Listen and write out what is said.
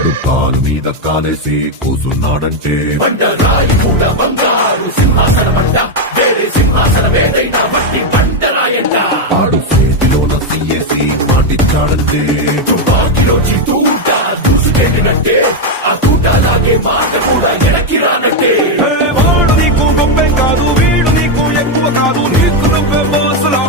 ఆడు కాలు మీద కాలేసి కూసున్నాడంటే బండరాయి కూడా బంగారు సింహాసనమంట వేరే సింహాసనమేదైనా మట్టి బండరాయంట ఆడు చేతిలోన సీఏసి మాటిచ్చాడంటే తుపాకిలోచి తూట దూసుకెళ్ళినట్టే ఆ తూటలాగే మాట కూడా వెనక్కి రానట్టే వాడు నీకు గొప్ప కాదు, వీడు నీకు ఎక్కువ కాదు, నీకు నువ్వే బాసులా